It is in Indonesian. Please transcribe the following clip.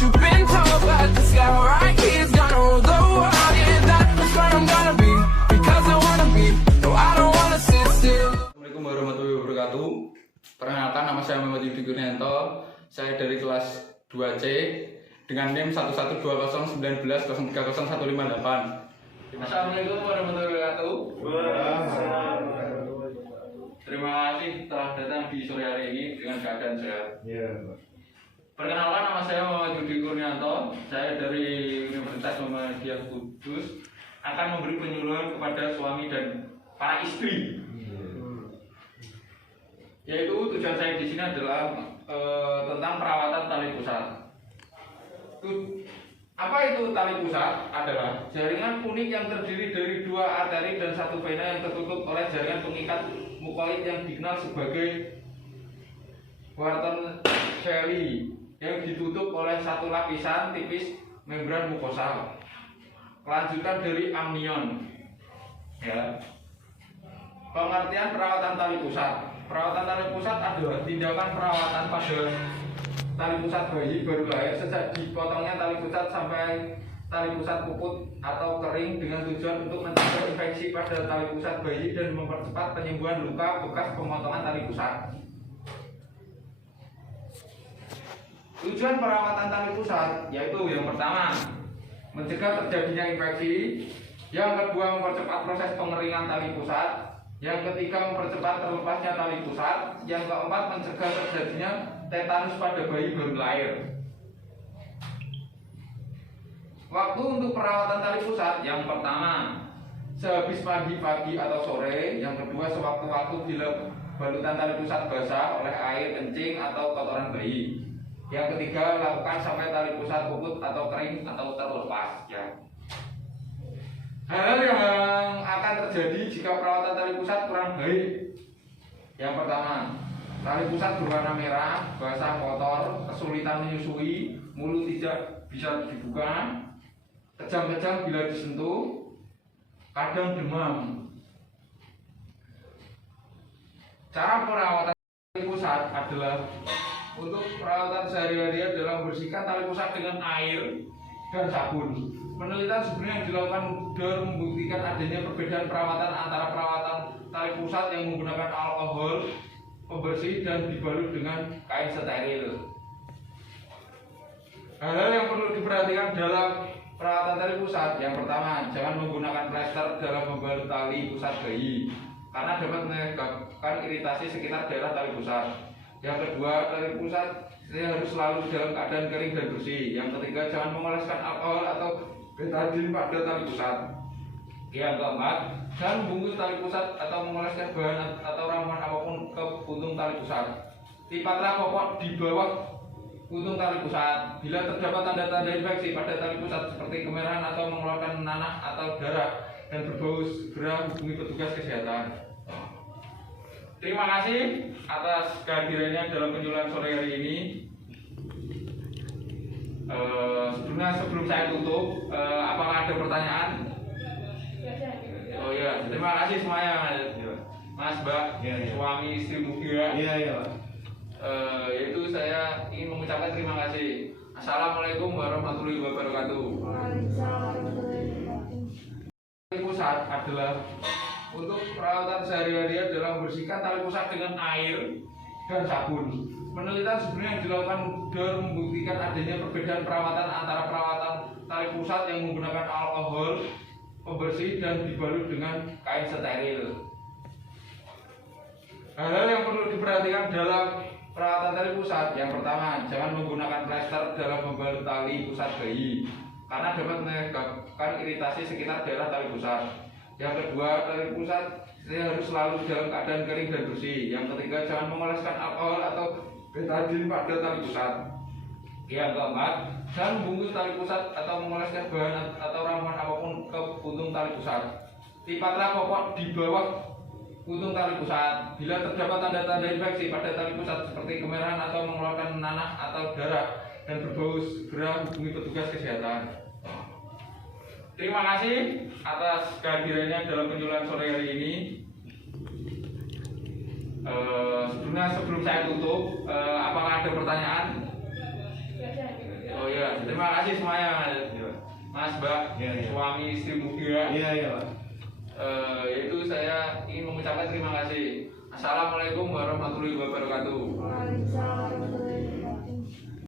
you've been told, but this guy right here is gonna rule the world. Yeah, that's where I'm gonna be, because I wanna be. No, I don't wanna sit still. Assalamualaikum warahmatullahi wabarakatuh. Perkenalkan, nama saya Muhammad Yudi Kurnianto. Saya dari kelas 2C dengan NIM 1120910300158. Assalamualaikum warahmatullahi wabarakatuh. Terima kasih telah datang di sore hari ini dengan keadaan sehat. Perkenalkan, nama saya Muhammad Yudi Kurnianto. Saya dari Universitas Muhammadiyah Kudus akan memberi penyuluhan kepada suami dan para istri. Yaitu tujuan saya di sini adalah tentang perawatan tali pusat. Apa itu tali pusat? Adalah jaringan unik yang terdiri dari dua arteri dan satu vena yang tertutup oleh jaringan pengikat mukoid yang dikenal sebagai Wharton Shelley, yang ditutup oleh satu lapisan tipis membran mukosal, kelanjutan dari amnion. Ya. Pengertian perawatan tali pusat. Perawatan tali pusat adalah tindakan perawatan pada tali pusat bayi baru lahir sejak dipotongnya tali pusat sampai tali pusat puput atau kering dengan tujuan untuk mencegah infeksi pada tali pusat bayi dan mempercepat penyembuhan luka bekas pemotongan tali pusat. Tujuan perawatan tali pusat yaitu yang pertama, mencegah terjadinya infeksi, yang kedua mempercepat proses pengeringan tali pusat, yang ketiga mempercepat terlepasnya tali pusat, yang keempat mencegah terjadinya tetanus pada bayi baru lahir. Waktu untuk perawatan tali pusat, yang pertama sehabis pagi atau sore, yang kedua sewaktu-waktu bila balutan tali pusat basah oleh air kencing atau kotoran bayi, yang ketiga lakukan sampai tali pusat puput atau kering atau terlepas. Ya. Hal yang akan terjadi jika perawatan tali pusat kurang baik. Yang pertama, tali pusat berwarna merah, basah, kotor, kesulitan menyusui, mulut tidak bisa dibuka, kejang-kejang bila disentuh, kadang demam. Cara perawatan tali pusat adalah untuk perawatan sehari-hari adalah membersihkan tali pusat dengan air dan sabun. Penelitian sebenarnya yang dilakukan sudah membuktikan adanya perbedaan perawatan antara perawatan tali pusat yang menggunakan alkohol pembersih dan dibalut dengan kain steril. Hal-hal yang perlu diperhatikan dalam perawatan tali pusat, yang pertama, jangan menggunakan plester dalam membalut tali pusat bayi karena dapat menyebabkan iritasi sekitar daerah tali pusat. Yang kedua, tali pusat harus selalu dalam keadaan kering dan bersih. Yang ketiga, jangan mengoleskan alkohol atau betadine pada tali pusat. Yang keempat, jangan membungkus tali pusat atau mengoleskan bahan atau ramuan apapun ke puntung tali pusat. Lipatlah popok di bawah puntung tali pusat. Bila terdapat tanda-tanda infeksi pada tali pusat seperti kemerahan atau mengeluarkan nanah atau darah dan berbau, segera hubungi petugas kesehatan. Terima kasih atas kehadirannya dalam penyuluhan sore hari ini. Sebelum saya tutup, apakah ada pertanyaan? Oh iya, terima kasih semuanya, Mas, Mbak, suami istri muda. Yaitu saya ingin mengucapkan terima kasih. Assalamualaikum warahmatullahi wabarakatuh. Tali pusat adalah untuk perawatan sehari-hari adalah membersihkan tali pusat dengan air dan sabun. Penelitian sebenarnya yang dilakukan sudah membuktikan adanya perbedaan perawatan antara perawatan tali pusat yang menggunakan alkohol pembersih dan dibalut dengan kain steril. Hal-hal yang perlu diperhatikan dalam perawatan tali pusat, yang pertama, jangan menggunakan plester dalam membalut tali pusat bayi karena dapat menyebabkan iritasi sekitar daerah tali pusat. Yang kedua, tali pusat harus selalu dalam keadaan kering dan bersih. Yang ketiga, jangan mengoleskan alkohol atau betadine pada tali pusat. Yang keempat, jangan membungkus tali pusat atau mengoleskan bahan atau ramuan apapun ke puntung tali pusat. Lipatlah popok di bawah puntung tali pusat. Bila terdapat tanda-tanda infeksi pada tali pusat seperti kemerahan atau mengeluarkan nanah atau darah dan berbau, segera hubungi petugas kesehatan. Terima kasih atas kehadirannya dalam penyuluhan sore hari ini. Sebelum saya tutup, apakah ada pertanyaan? Oh iya, Terima kasih semuanya, Mas, Mbak, Iya, iya. suami istri muda. Iya, iya, Pak. Yaitu saya ingin mengucapkan terima kasih. Assalamualaikum warahmatullahi wabarakatuh. Waalaikumsalam warahmatullahi wabarakatuh.